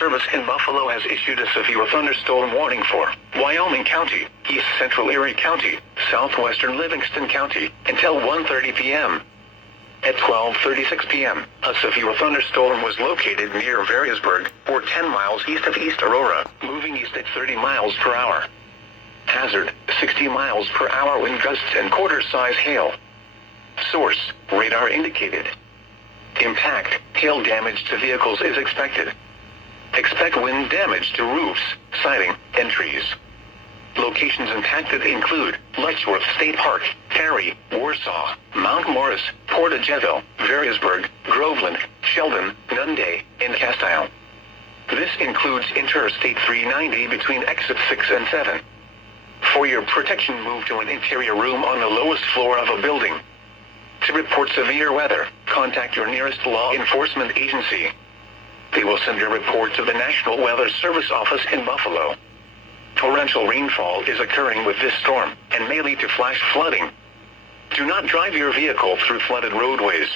Service in Buffalo has issued a severe thunderstorm warning for Wyoming County, East Central Erie County, Southwestern Livingston County, until 1:30 p.m. At 12:36 p.m., a severe thunderstorm was located near Variasburg, or 10 miles east of East Aurora, moving east at 30 miles per hour. Hazard, 60 miles per hour wind gusts and quarter-size hail. Source, radar indicated. Impact, hail damage to vehicles is expected. Expect wind damage to roofs, siding, and trees. Locations impacted include Letchworth State Park, Cary, Warsaw, Mount Morris, Portagevo, Variasburg, Groveland, Sheldon, Nunde, and Castile. This includes Interstate 390 between exits 6 and 7. For your protection, move to an interior room on the lowest floor of a building. To report severe weather, contact your nearest law enforcement agency. They will send your report to the National Weather Service office in Buffalo. Torrential rainfall is occurring with this storm and may lead to flash flooding. Do not drive your vehicle through flooded roadways.